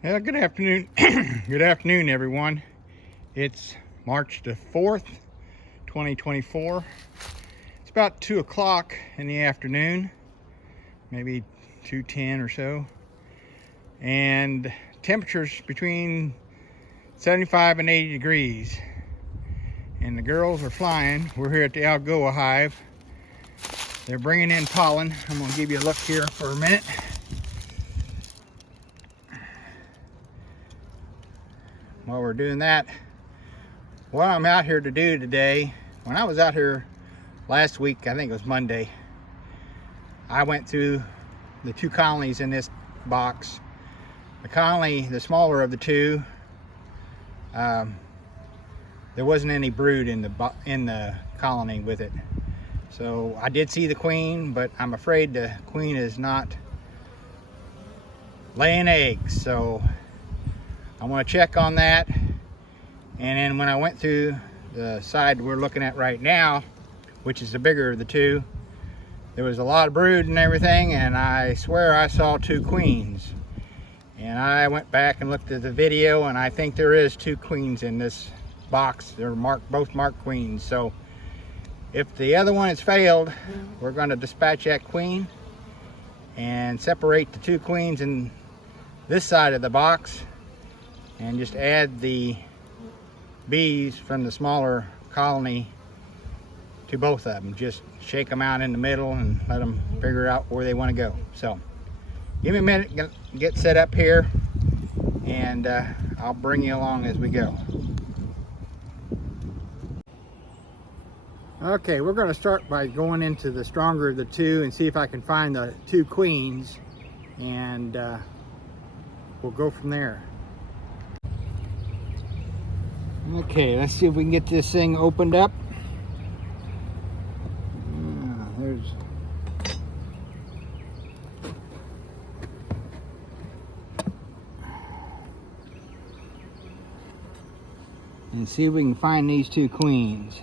Good afternoon. Good afternoon, everyone. It's March the 4th, 2024. It's about 2 o'clock in the afternoon, maybe 2:10 or so. And temperatures between 75 and 80 degrees. And the girls are flying. We're here at the Algoa hive. They're bringing in pollen. I'm going to give you a look here for a minute. While we're doing that, what I'm out here to do today, when I was out here last week, I think it was Monday, I went through the two colonies in this box. The colony, the smaller of the two, there wasn't any brood in the colony with it. So I did see the queen, but I'm afraid the queen is not laying eggs. So I want to check on that. And then when I went through the side we're looking at right now, which is the bigger of the two, there was a lot of brood and everything, and I swear I saw two queens. And I went back and looked at the video, and I think there is two queens in this box. They're both marked queens. So if the other one has failed, we're going to dispatch that queen and separate the two queens in this side of the box and just add the bees from the smaller colony to both of them. Just shake them out in the middle and let them figure out where they want to go. So give me a minute, get set up here, and I'll bring you along as we go. Okay, we're going to start by going into the stronger of the two and see if I can find the two queens, and we'll go from there. Okay, let's see if we can get this thing opened up. There's and see if we can find these two queens.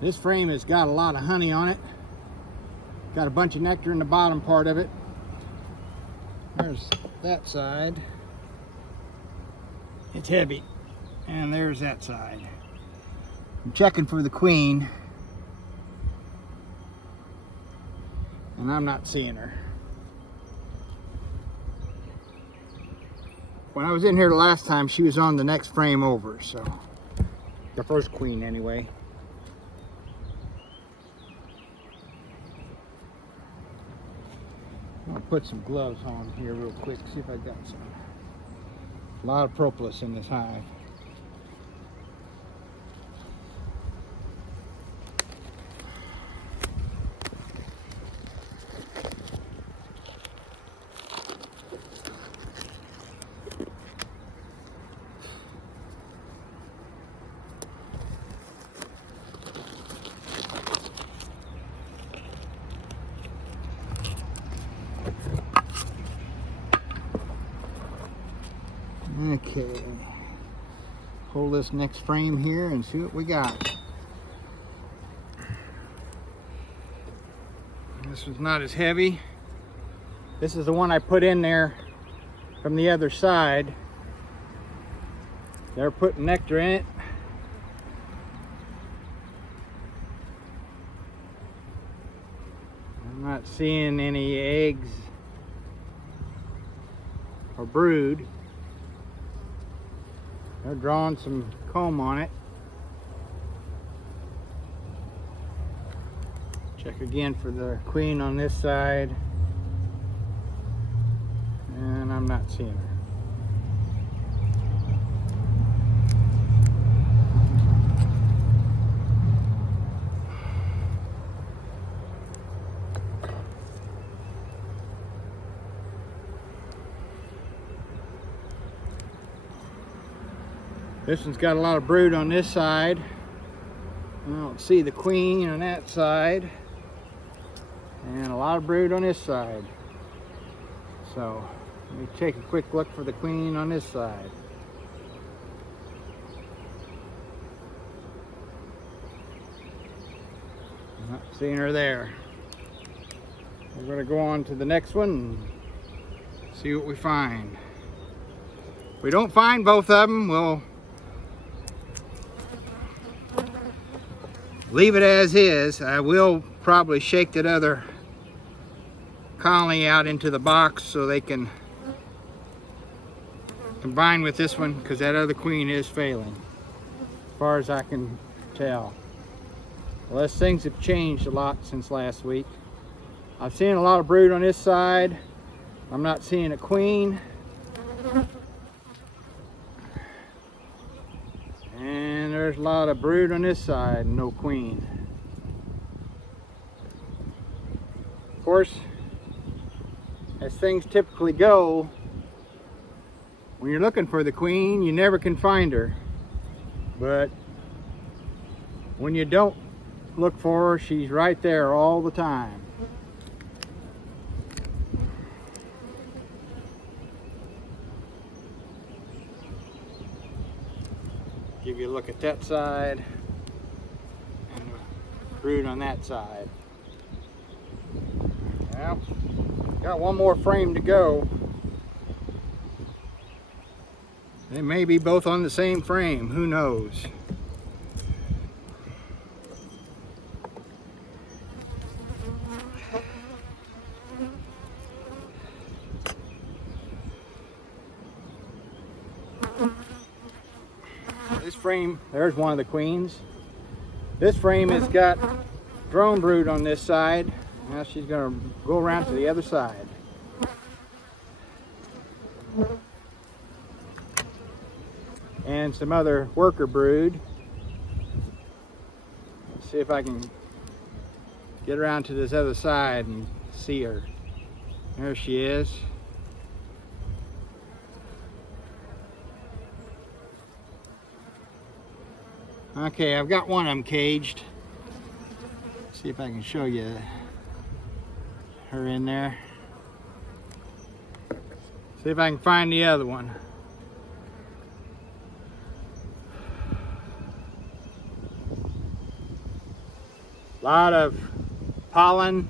This frame has got a lot of honey on it. Got a bunch of nectar in the bottom part of it. There's that side. It's heavy. And there's that side. I'm checking for the queen, and I'm not seeing her. When I was in here the last time, she was on the next frame over, so the first queen anyway. I'll put some gloves on here real quick, see if I got some. A lot of propolis in this hive. Okay, pull this next frame here and see what we got. This was not as heavy. This is the one I put in there from the other side. They're putting nectar in it. I'm not seeing any eggs or brood. They're drawing some comb on it. Check again for the queen on this side. And I'm not seeing her. This one's got a lot of brood on this side. I don't see the queen on that side. and a lot of brood on this side. So let me take a quick look for the queen on this side. Not seeing her there. We're going to go on to the next one and see what we find. If we don't find both of them, we'll leave it as is. I will probably shake that other colony out into the box so they can combine with this one, because that other queen is failing, as far as I can tell. Unless things have changed a lot since last week. I've seen a lot of brood on this side. I'm not seeing a queen. And there's a lot of brood on this side and no queen. Of course, as things typically go, when you're looking for the queen, you never can find her. But when you don't look for her, she's right there all the time. Give you a look at that side and the brood on that side. Well, got one more frame to go. They may be both on the same frame, who knows? This frame, there's one of the queens. This frame has got drone brood on this side. Now she's going to go around to the other side. And some other worker brood. Let's see if I can get around to this other side and see her. There she is. Okay, I've got one of them caged. See if I can show you her in there. See if I can find the other one. A lot of pollen,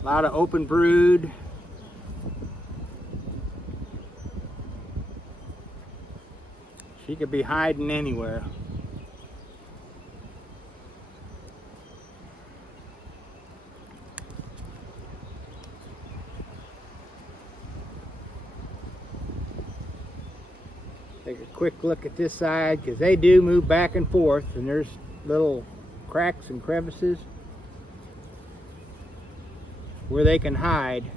a lot of open brood. She could be hiding anywhere. Take a quick look at this side, because they do move back and forth, and there's little cracks and crevices where they can hide.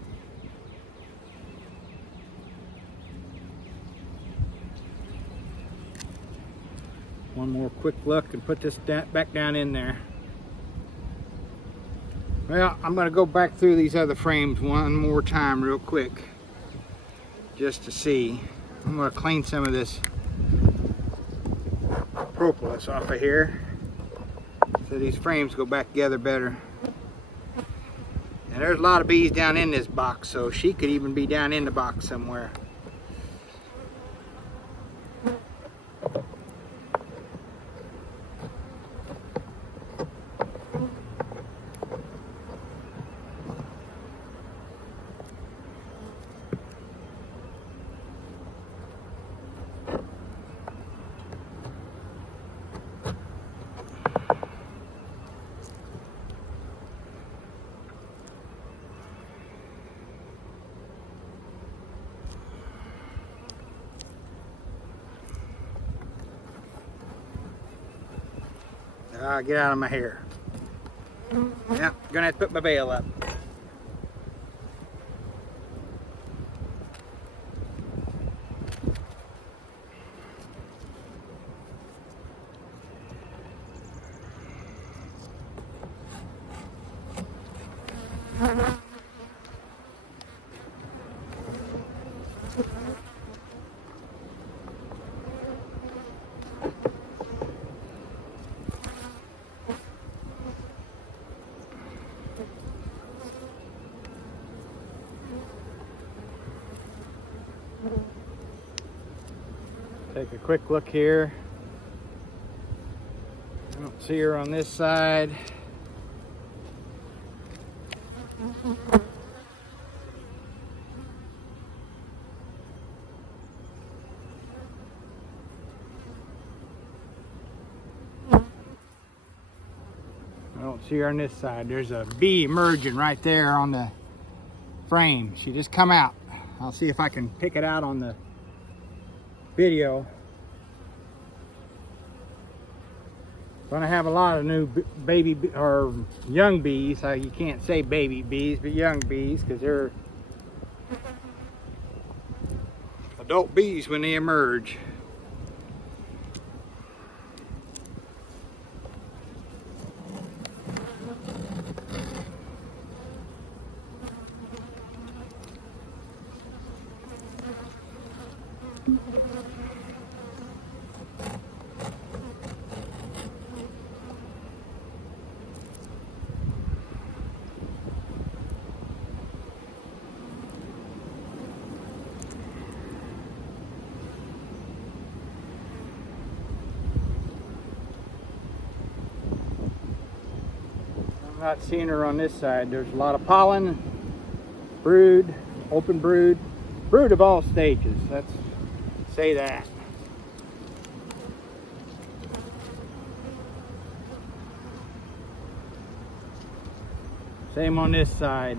One more quick look and put this back down in there. Well, I'm going to go back through these other frames one more time real quick just to see. I'm going to clean some of this propolis off of here so these frames go back together better. And there's a lot of bees down in this box, so she could even be down in the box somewhere. Get out of my hair. Yeah, gonna have to put my bail up. Take a quick look here. I don't see her on this side. I don't see her on this side. There's a bee emerging right there on the frame. She just come out. I'll see if I can pick it out on the video. Gonna have a lot of new baby or young bees. You can't say baby bees, but young bees, because they're adult bees when they emerge. I'm not seeing her on this side. There's a lot of pollen, brood, open brood, brood of all stages. Let's say that. Same on this side.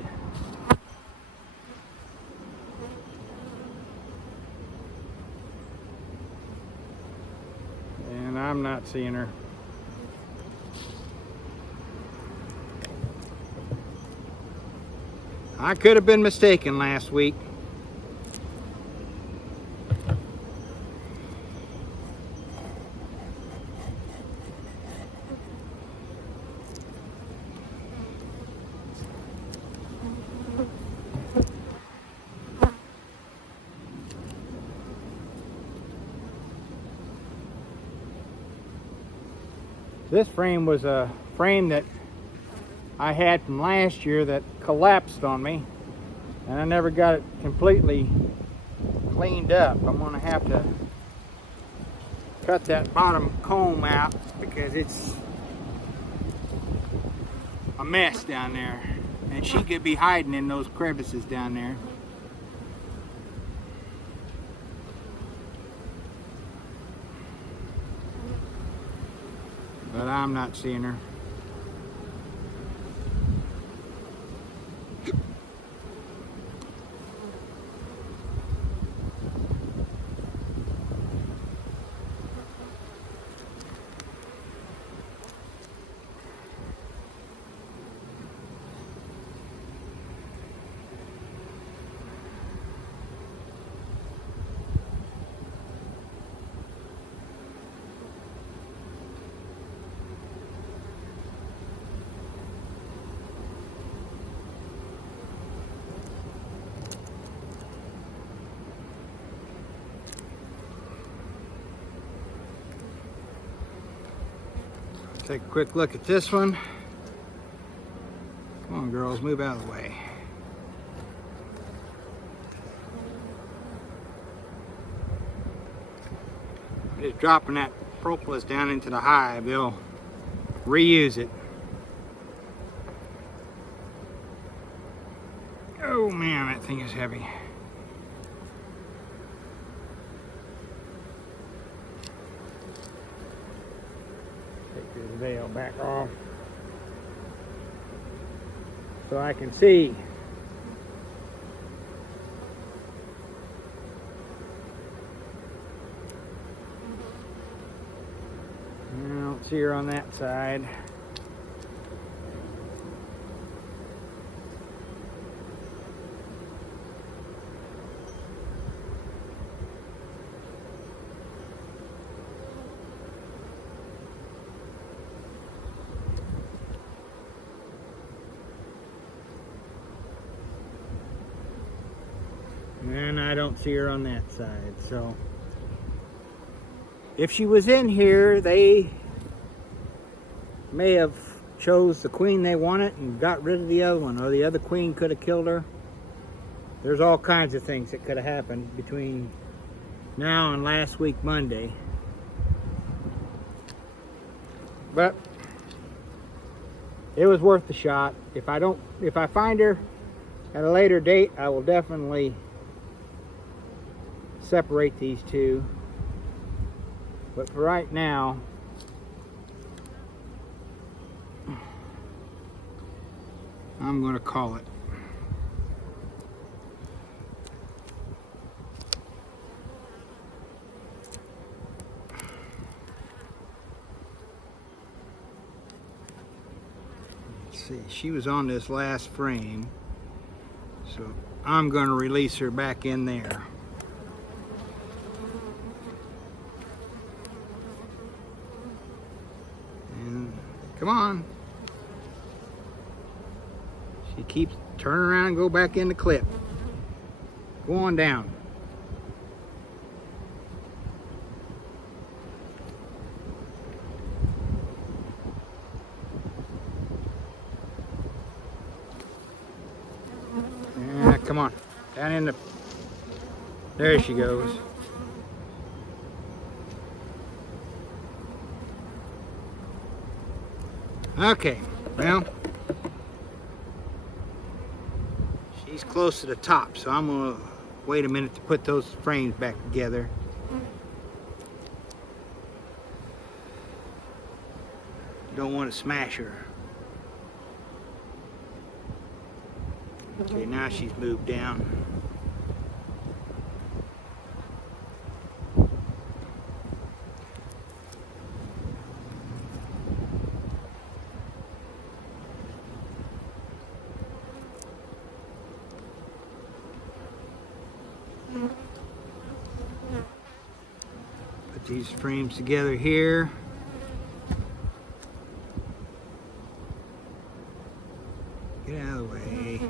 And I'm not seeing her. I could have been mistaken last week. This frame was a frame that I had from last year that collapsed on me, and I never got it completely cleaned up. I'm gonna have to cut that bottom comb out because it's a mess down there, and she could be hiding in those crevices down there. But I'm not seeing her. Take a quick look at this one. Come on, girls, move out of the way. Just dropping that propolis down into the hive, they'll reuse it. Oh man, that thing is heavy. Take the veil back off so I can see. I don't see her on that side. And I don't see her on that side. So if she was in here, they may have chose the queen they wanted and got rid of the other one, or the other queen could have killed her. There's all kinds of things that could have happened between now on last week Monday. But it was worth the shot. If I find her at a later date, I will definitely separate these two. But for right now, I'm going to call it. Let's see, she was on this last frame, so I'm going to release her back in there. And come on. She keeps turning around and go back in the clip. Go on down. Yeah, come on. Down in the... There she goes. Okay, well, she's close to the top, so I'm gonna wait a minute to put those frames back together. Don't want to smash her. Okay, now she's moved down. Put these frames together here. Get out of the way.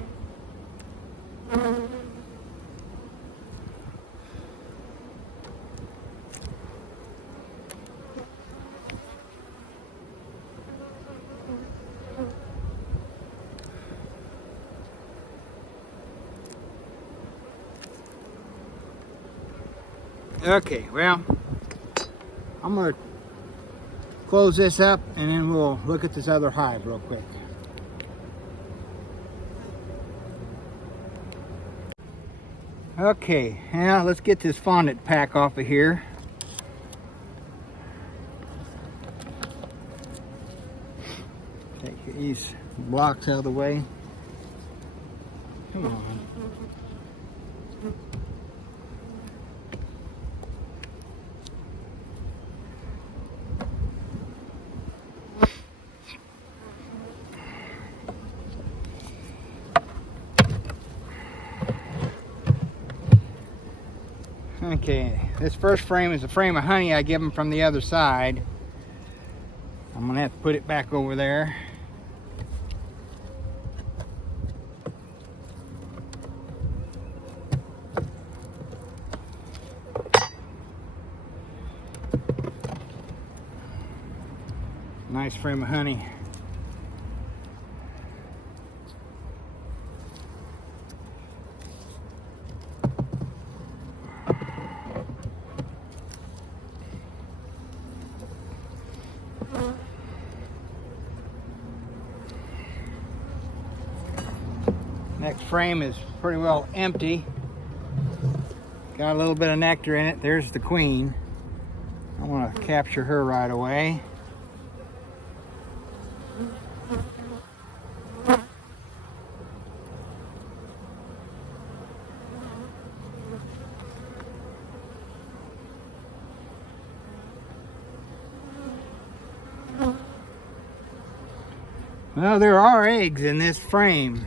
Okay, well, I'm going to close this up and then we'll look at this other hive real quick. Okay, now let's get this fondant pack off of here. Take these blocks out of the way. Come on. Okay, this first frame is a frame of honey I give them from the other side. I'm gonna have to put it back over there. Nice frame of honey. Next frame is pretty well empty. Got a little bit of nectar in it. There's the queen. I want to capture her right away. Well, there are eggs in this frame.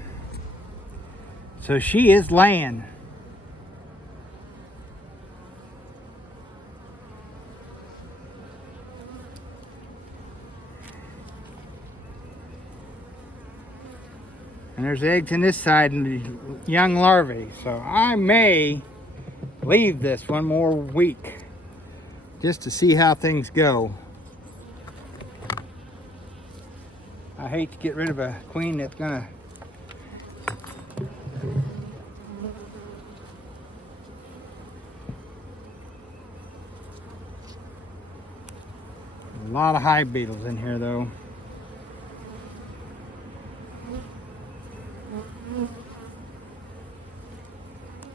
So she is laying. And there's eggs in this side and the young larvae. So I may leave this one more week just to see how things go. I hate to get rid of a queen that's gonna A lot of hive beetles in here though.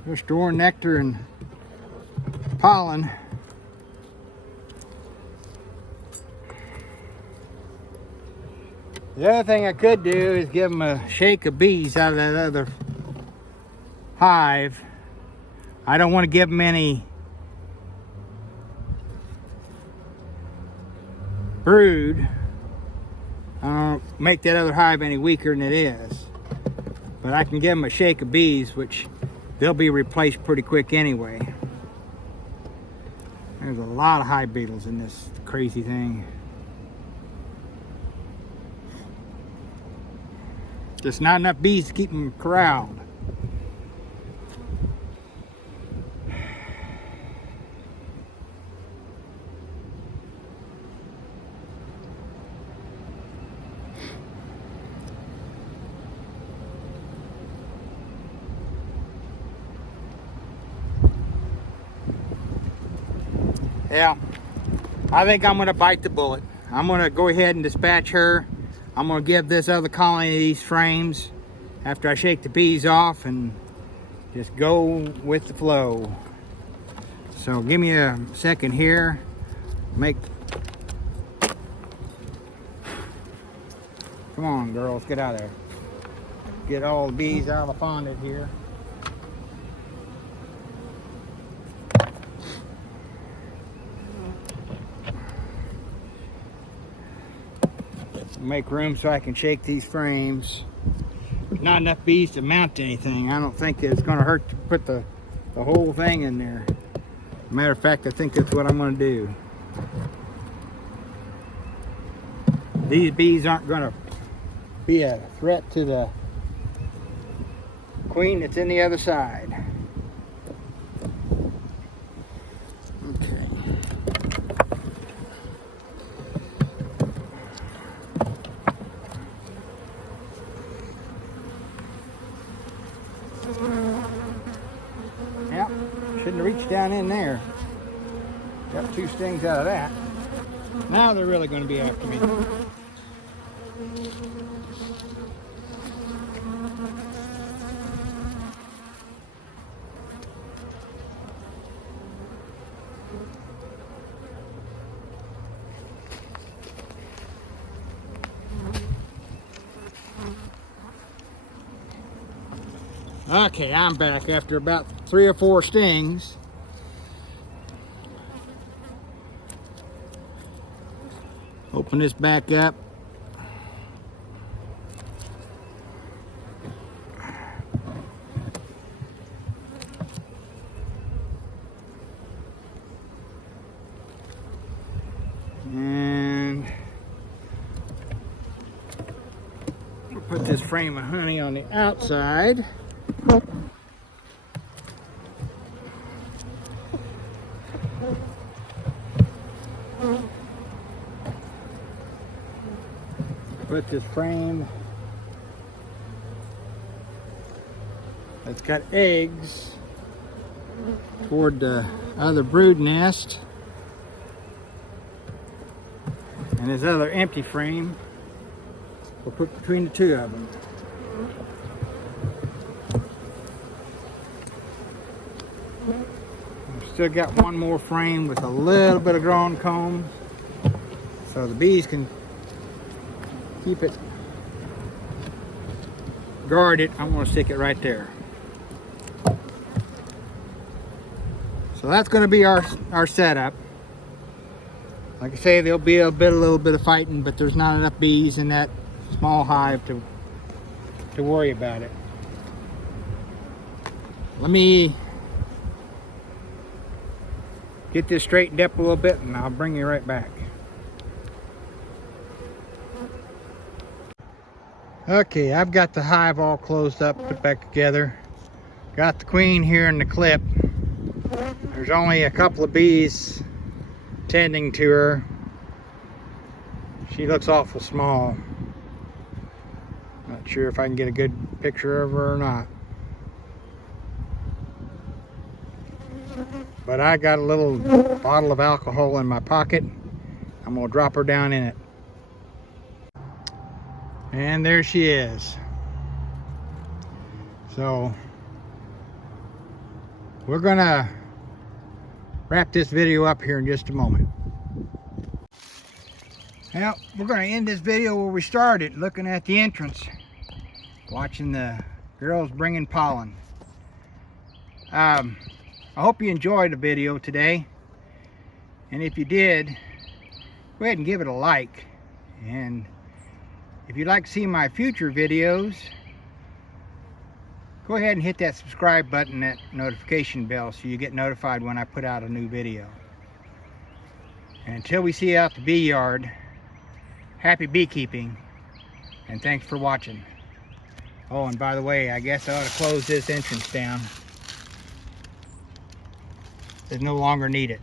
They're storing nectar and pollen. The other thing I could do is give them a shake of bees out of that other hive. I don't want to give them any brood. I don't make that other hive any weaker than it is. But I can give them a shake of bees, which they'll be replaced pretty quick anyway. There's a lot of hive beetles in this crazy thing. Just not enough bees to keep them corralled. Yeah, I think I'm gonna bite the bullet. I'm gonna go ahead and dispatch her. I'm gonna give this other colony these frames after I shake the bees off and just go with the flow. So give me a second here. Come on girls, get out of there. Get all the bees out of the pond here. Make room so I can shake these frames. Not enough bees to mount to anything. I don't think it's going to hurt to put the whole thing in there. Matter of fact, I think that's what I'm going to do. These bees aren't going to be a threat to the queen that's in the other side. Yep, shouldn't have reached down in there. Got 2 stings out of that. Now they're really going to be after me. Okay, I'm back after about 3 or 4 stings. Open this back up. And we'll put this frame of honey on the outside. Put this frame that's got eggs toward the other brood nest, and this other empty frame we'll put between the 2 of them. We've still got 1 more frame with a little bit of growing comb so the bees can keep it guarded. I'm going to stick it right there. So that's going to be our setup. Like I say, there'll be a little bit of fighting, but there's not enough bees in that small hive to worry about it. Let me get this straightened up a little bit and I'll bring you right back. Okay, I've got the hive all closed up, put back together. Got the queen here in the clip. There's only a couple of bees tending to her. She looks awful small. Not sure if I can get a good picture of her or not. But I got a little bottle of alcohol in my pocket. I'm gonna drop her down in it. And there she is. So we're gonna wrap this video up here in just a moment. Well, we're gonna end this video where we started, looking at the entrance, watching the girls bringing pollen. I hope you enjoyed the video today, and if you did, go ahead and give it a like. And if you'd like to see my future videos, go ahead and hit that subscribe button, that notification bell, so you get notified when I put out a new video. And until we see you out the bee yard, happy beekeeping, and thanks for watching. Oh, and by the way, I guess I ought to close this entrance down. It's no longer needed.